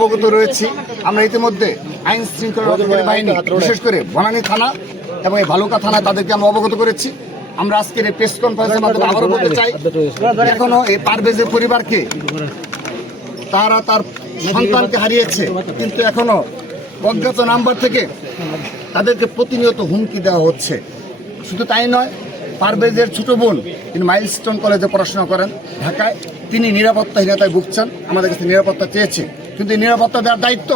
অবগত রয়েছি। আমরা ইতিমধ্যে আইন শৃঙ্খলা রক্ষাকারী বাহিনী, বিশেষ করে বনানী থানা এবং এই ভালুকা থানা, তাদেরকে আমরা অবগত করেছি। আমরা আজকের এই প্রেস কনফারেন্সের মাধ্যমে আবারও বলতে চাই, এখনো এই পারভেজের পরিবারকে, তারা তার সন্তানকে হারিয়েছে, কিন্তু এখনো অজ্ঞাত নাম্বার থেকে তাদেরকে প্রতিনিয়ত হুমকি দেওয়া হচ্ছে। শুধু তাই নয়, পারভেজের ছোট বোন, তিনি মাইলস্টোন কলেজে পড়াশোনা করেন ঢাকায়, তিনি নিরাপত্তাহীনতায় ভুগছেন, আমাদের কাছে নিরাপত্তা চেয়েছে। কিন্তু এই নিরাপত্তা দেওয়ার দায়িত্ব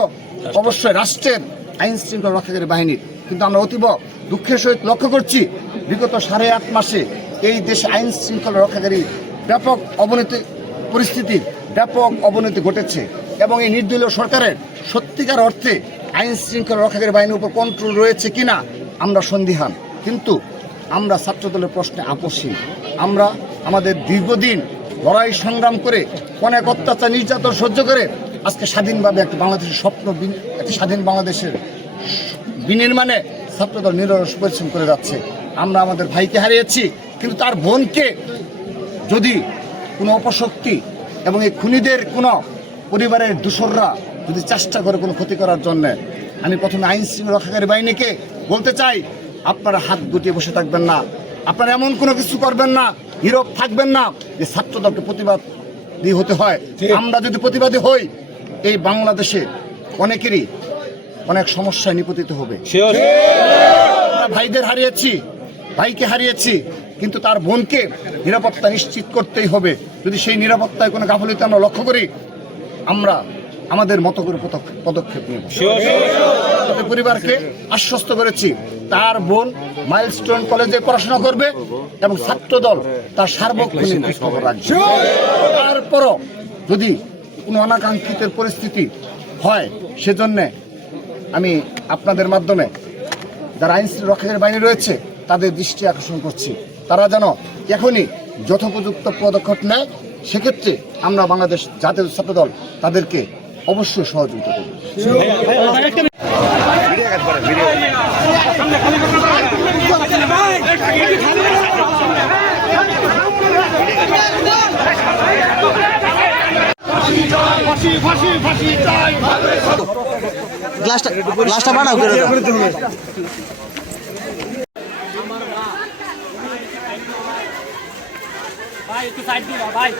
অবশ্যই রাষ্ট্রের আইন শৃঙ্খলা রক্ষাকারী বাহিনীর। কিন্তু আমরা অতীব দুঃখের সহিত লক্ষ্য করছি, বিগত 8.5 মাসে এই দেশে আইন শৃঙ্খলা রক্ষাকারী ব্যাপক অবনতি, পরিস্থিতির ব্যাপক অবনতি ঘটেছে এবং এই নির্দলীয় সরকারের সত্যিকার অর্থে আইন শৃঙ্খলা রক্ষাকারী বাহিনীর উপর কন্ট্রোল রয়েছে কিনা আমরা সন্দিহান। কিন্তু আমরা ছাত্রদলের প্রশ্নে আপোষহীন। আমরা আমাদের দীর্ঘদিন লড়াই সংগ্রাম করে অনেক অত্যাচার নির্যাতন সহ্য করে আজকে স্বাধীনভাবে একটা বাংলাদেশের স্বপ্ন, একটা স্বাধীন বাংলাদেশের বিনির্মাণে ছাত্রদল নিরলস পরিশ্রম করে যাচ্ছে। আমরা আমাদের ভাইকে হারিয়েছি, কিন্তু তার বোনকে যদি কোনো অপশক্তি এবং এই খুনিদের কোনো পরিবারের দূষররা যদি চেষ্টা করে কোনো ক্ষতি করার জন্যে, আমি প্রথমে আইন শৃঙ্খলা রক্ষাকারী বাহিনীকে বলতে চাই, আপনারা হাত গুটিয়ে বসে থাকবেন না, আপনারা এমন কোনো কিছু করবেন না, নীরব থাকবেন না যে ছাত্রদলকে প্রতিবাদী হতে হয়। আমরা যদি প্রতিবাদী হই, এই বাংলাদেশে অনেকেরই অনেক সমস্যায় নিপতিত হবে। আমরা ভাইদের হারিয়েছি, ভাইকে হারিয়েছি, কিন্তু তার বোনকে নিরাপত্তা নিশ্চিত করতেই হবে। যদি সেই নিরাপত্তায় কোনো গাফিলতি আমরা লক্ষ্য করি, আমরা আমাদের মতো করে পদক্ষেপ নেব। পরিবারকে আশ্বস্ত করেছি, তার বোন মাইলস্টোন কলেজে পড়াশোনা করবে এবং ছাত্রদল তার সার্বক্ষণিক খবর রাখবে। তারপরও যদি কোনো অনাকাঙ্ক্ষিত পরিস্থিতি হয়, সেজন্য আমি আপনাদের মাধ্যমে যারা আইন শৃঙ্খলা রক্ষাকারী বাহিনী রয়েছে তাদের দৃষ্টি আকর্ষণ করছি, তারা যেন এখনই যথোপযুক্ত পদক্ষেপ নেয়। সেক্ষেত্রে আমরা বাংলাদেশ জাতীয় ছাত্রদল তাদেরকে অবশ্যই সহযোগিতা করব। গ্লাসটা বানাও করে দাও। ভাই একটু সাইড দিবা ভাই।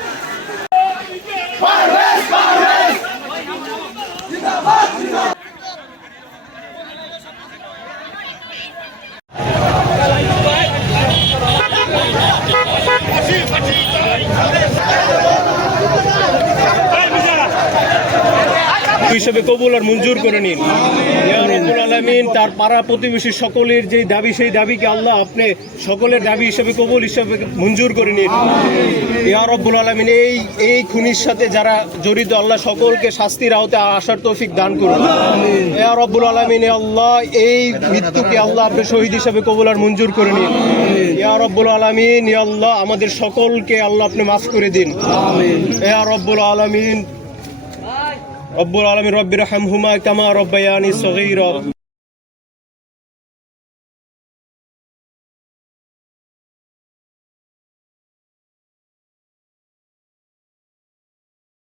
হিসেবে কবুল আর মঞ্জুর করে নিন ইয়া রাব্বুল আলামিন। তার পাড়া প্রতিবেশী সকলের যে দাবি, সেই দাবিকে আল্লাহ আপনি সকলের দাবি হিসেবে কবুল হিসেবে মঞ্জুর করে নিন ইয়া রাব্বুল আলামিন। এই খুনির সাথে যারা জড়িত, আল্লাহ সকলকে শাস্তির আওতায় আসার তৌফিক দান করুন ইয়া রাব্বুল আলামিন। আল্লাহ এই মৃত্যুকে আল্লাহ আপনি শহীদ হিসেবে কবুল আর মঞ্জুর করে নিন ইয়া রাব্বুল আলামিন। ইয়া আল্লাহ আমাদের সকলকে আল্লাহ আপনি মাফ করে দিন ইয়া রাব্বুল আলামিন। রব্বুল আলামিন রব্বিরহামহুমা কামা রব্বায়ানি সগীরা।